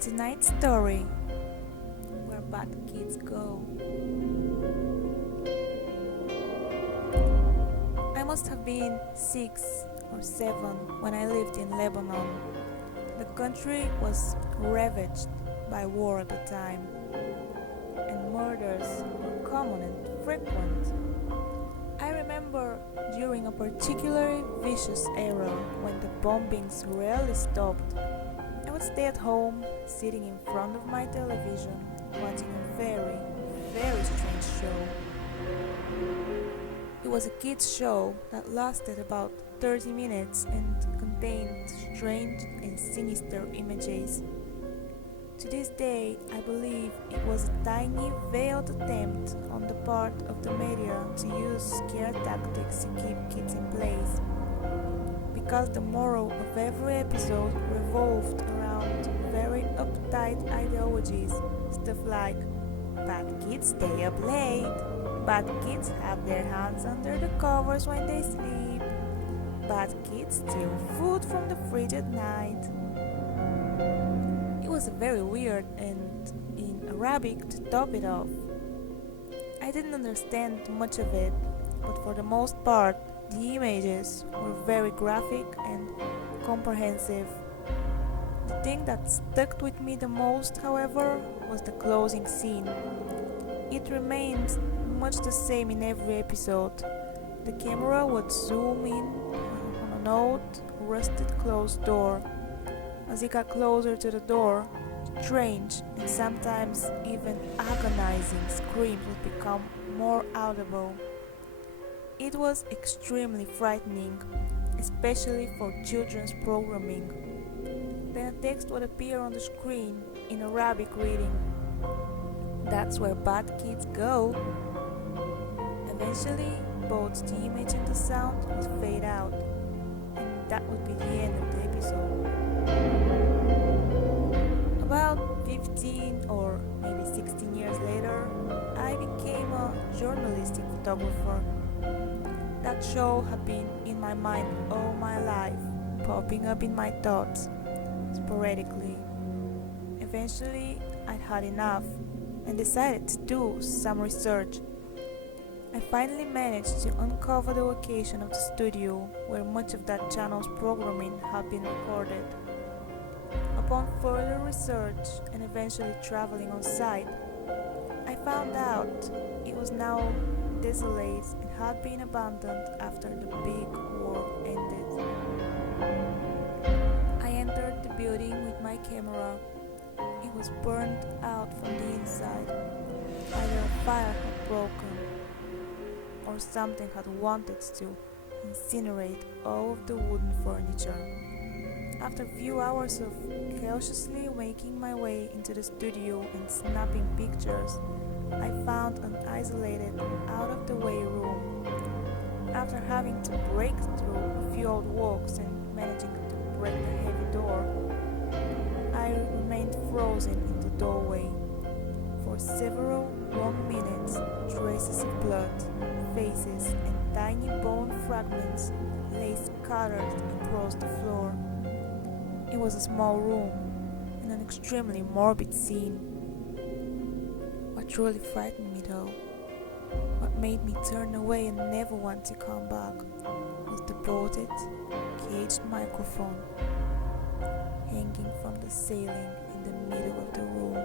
Tonight's story, Where Bad Kids Go. I must have been 6 or 7 when I lived in Lebanon. The country was ravaged by war at the time, and murders were common and frequent. I remember during a particularly vicious era when the bombings rarely stopped, I would stay at home, sitting in front of my television, watching a very, very strange show. It was a kids' show that lasted about 30 minutes and contained strange and sinister images. To this day, I believe it was a tiny, veiled attempt on the part of the media to use scare tactics to keep kids in place. Because the moral of every episode revolved around very uptight ideologies, stuff like bad kids stay up late, bad kids have their hands under the covers when they sleep, bad kids steal food from the fridge at night. It was very weird and in Arabic to top it off. I didn't understand much of it, but for the most part, the images were very graphic and comprehensive. The thing that stuck with me the most, however, was the closing scene. It remained much the same in every episode. The camera would zoom in on an old, rusted closed door. As it got closer to the door, strange and sometimes even agonizing screams would become more audible. It was extremely frightening, especially for children's programming. Then a text would appear on the screen in Arabic reading, "That's where bad kids go." Eventually, both the image and the sound would fade out, and that would be the end of the episode. About 15 or maybe 16 years later, I became a journalistic photographer. That show had been in my mind all my life, popping up in my thoughts sporadically. Eventually, I'd had enough and decided to do some research. I finally managed to uncover the location of the studio where much of that channel's programming had been recorded. Upon further research and eventually traveling on site, I found out it was now desolate and had been abandoned after the big war ended. I entered the building with my camera. It was burned out from the inside. Either a fire had broken or something had wanted to incinerate all of the wooden furniture. After a few hours of cautiously making my way into the studio and snapping pictures, I found an isolated, out-of-the-way room. After having to break through a few old walls and managing to break the heavy door, I remained frozen in the doorway. For several long minutes, traces of blood, faces, and tiny bone fragments lay scattered across the floor. It was a small room and an extremely morbid scene. What truly frightened me though, what made me turn away and never want to come back, was the bolted, caged microphone hanging from the ceiling in the middle of the room.